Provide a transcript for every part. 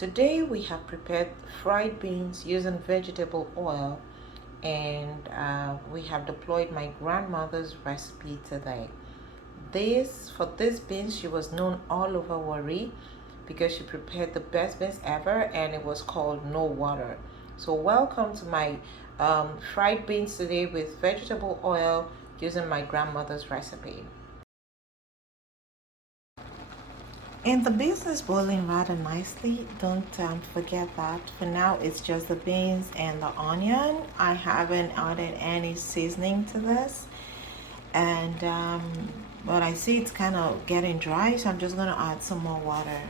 Today we have prepared fried beans using vegetable oil, and we have deployed my grandmother's recipe today. For this beans, she was known all over Warri because she prepared the best beans ever, and it was called no water. So welcome to my fried beans today with vegetable oil using my grandmother's recipe. And the beans is boiling rather nicely. Don't forget that. For now, it's just the beans and the onion. I haven't added any seasoning to this. And but I see it's kind of getting dry, so I'm just gonna add some more water.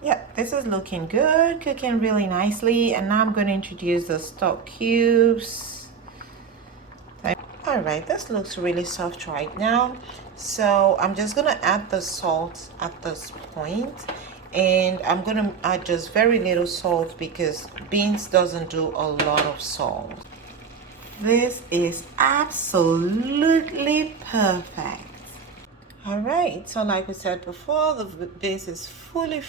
Yeah, this is looking good, cooking really nicely. And now I'm going to introduce the stock cubes. All right, this looks really soft right now. So I'm just going to add the salt at this point. And I'm going to add just very little salt because beans doesn't do a lot of salt. This is absolutely perfect. All right, so like we said before, the base is fully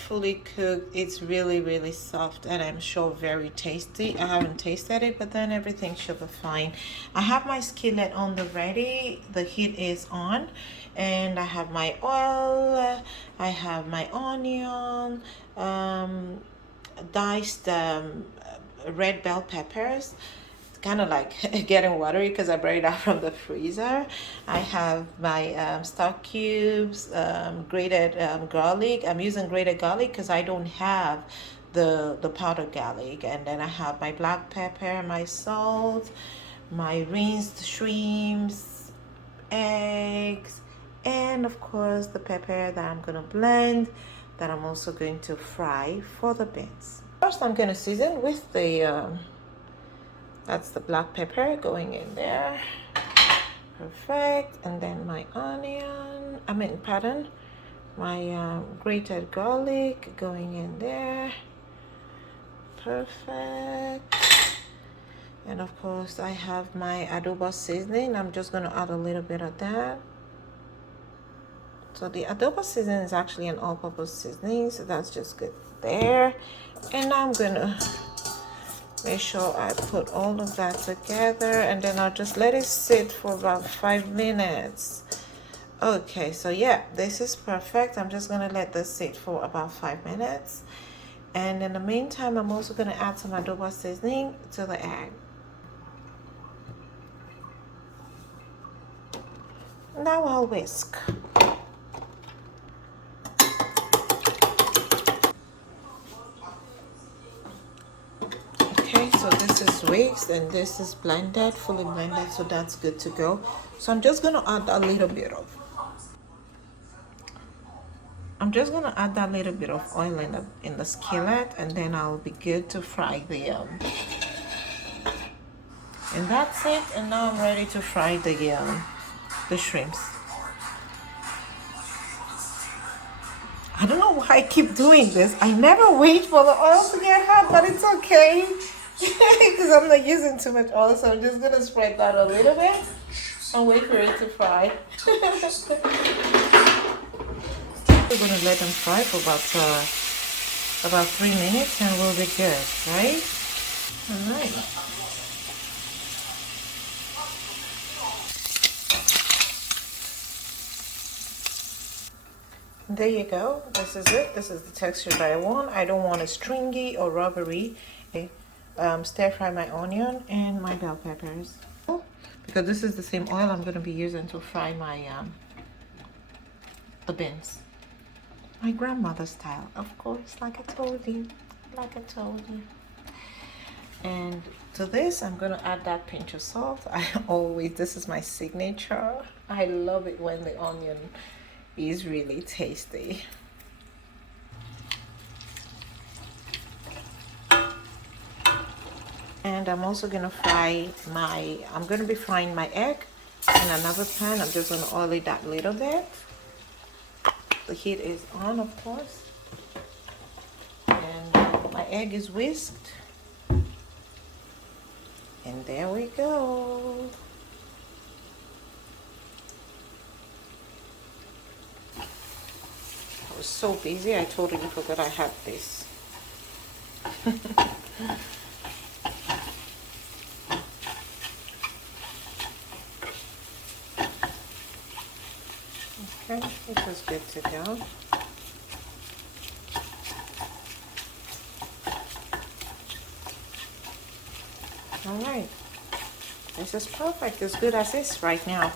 cooked. It's really soft, and I'm sure very tasty. I haven't tasted it, but then everything should be fine. I have my skillet on the ready. The heat is on, and I have my oil. I have my onion, diced red bell peppers, kind of like getting watery because I brought it out from the freezer. I have my stock cubes, grated garlic. I'm using grated garlic because I don't have the powdered garlic. And then I have my black pepper, my salt, my rinsed shrimps, eggs, and of course the pepper that I'm gonna blend, that I'm also going to fry for the beans. First, I'm gonna season with the that's the black pepper going in there. Perfect. And then my onion, my grated garlic going in there. Perfect. And of course, I have my adobo seasoning. I'm just going to add a little bit of that. So the adobo seasoning is actually an all-purpose seasoning, so that's just good there. And now I'm going to make sure I put all of that together, and then I'll just let it sit for about 5 minutes. Okay, so yeah, this is perfect. I'm just gonna let this sit for about 5 minutes. And in the meantime, I'm also gonna add some adobo seasoning to the egg. Now I'll whisk. Okay, so this is whisked and this is blended, fully blended, so that's good to go. So I'm just gonna add a little bit of that little bit of oil in the skillet, and then I'll be good to fry the and that's it. And now I'm ready to fry the shrimps. I don't know why I keep doing this. I never wait for the oil to get hot, but it's okay because I'm not using too much oil, so I'm just gonna spread that a little bit and wait for it to fry. We're gonna let them fry for about 3 minutes, and we'll be good, right? All right. There you go. This is it. This is the texture that I want. I don't want it stringy or rubbery. Okay. Stir fry my onion and my bell peppers, because this is the same oil I'm going to be using to fry my the beans. My grandmother's style, of course, like I told you. And to this, I'm going to add that pinch of salt. This is my signature. I love it when the onion is really tasty. And I'm also going to be frying my egg in another pan. I'm just going to oil it that little bit. The heat is on, of course. And my egg is whisked. And there we go. was so busy, I totally forgot I had this. Okay, this is good to go. All right, this is perfect, as good as is right now.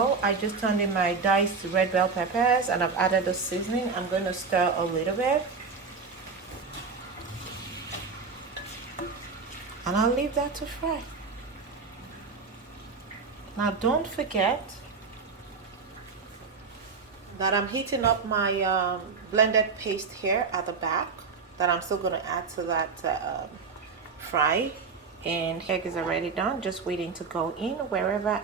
Oh, I just turned in my diced red bell peppers and I've added the seasoning. I'm going to stir a little bit. And I'll leave that to fry. Now don't forget that I'm heating up my blended paste here at the back that I'm still going to add to that fry. And egg is already done, just waiting to go in whenever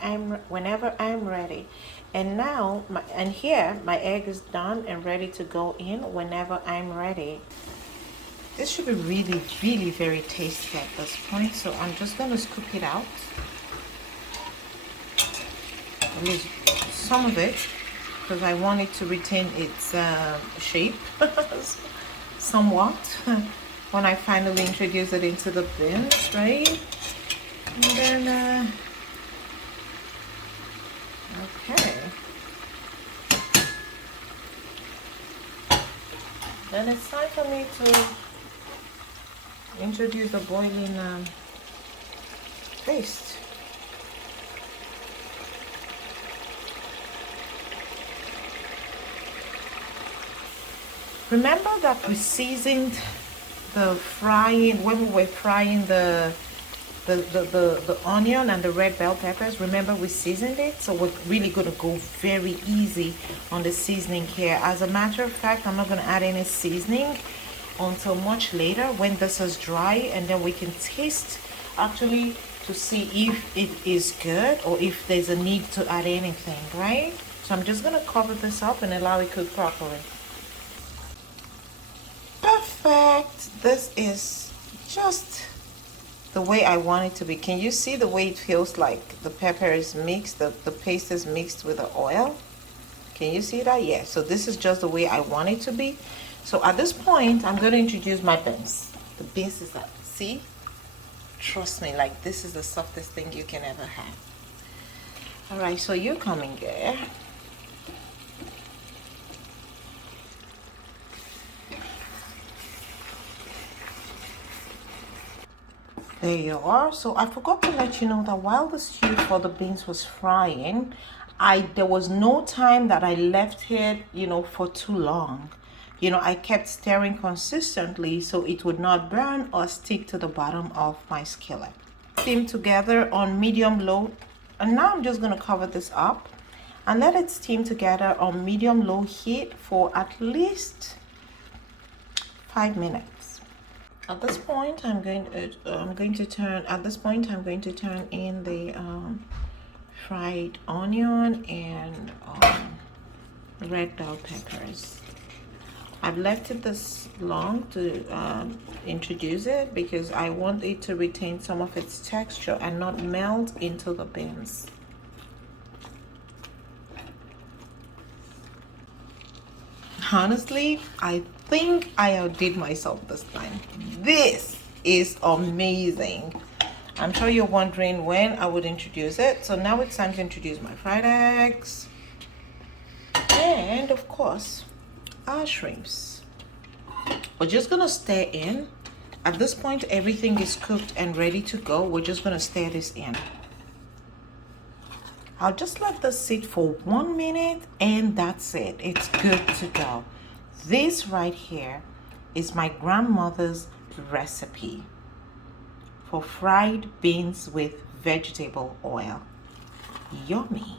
I'm ready. And now here my egg is done and ready to go in whenever I'm ready. This should be really, really very tasty at this point, so I'm just going to scoop it out, at least some of it, because I want it to retain its shape somewhat when I finally introduce it into the bins, right? And then, okay. Then it's time for me to introduce the boiling paste. Remember that we seasoned the frying when we were frying the onion and the red bell peppers. Remember, we seasoned it, so we're really going to go very easy on the seasoning here. As a matter of fact, I'm not going to add any seasoning until much later when this is dry, and then we can taste actually to see if it is good or if there's a need to add anything, right? So I'm just going to cover this up and allow it cook properly. Perfect. This is just the way I want it to be. Can you see the way it feels like the pepper is mixed, the paste is mixed with the oil? Can you see that? Yeah, so this is just the way I want it to be. So at this point, I'm going to introduce my beans. The beans is that, see? Trust me, like this is the softest thing you can ever have. All right, so you're coming there. There you are. So I forgot to let you know that while the stew for the beans was frying, there was no time that I left it, for too long. I kept stirring consistently so it would not burn or stick to the bottom of my skillet. Steam together on medium-low. And now I'm just going to cover this up and let it steam together on medium-low heat for at least 5 minutes. At this point, I'm going to turn in the fried onion and red bell peppers. I've left it this long to introduce it because I want it to retain some of its texture and not melt into the beans. Honestly, I think I outdid myself this time. This is amazing. I'm sure you're wondering when I would introduce it. So now it's time to introduce my fried eggs. And of course, our shrimps. We're just gonna stir in. At this point, everything is cooked and ready to go. We're just gonna stir this in. I'll just let this sit for 1 minute and that's it. It's good to go. This right here is my grandmother's recipe for fried beans with vegetable oil. Yummy.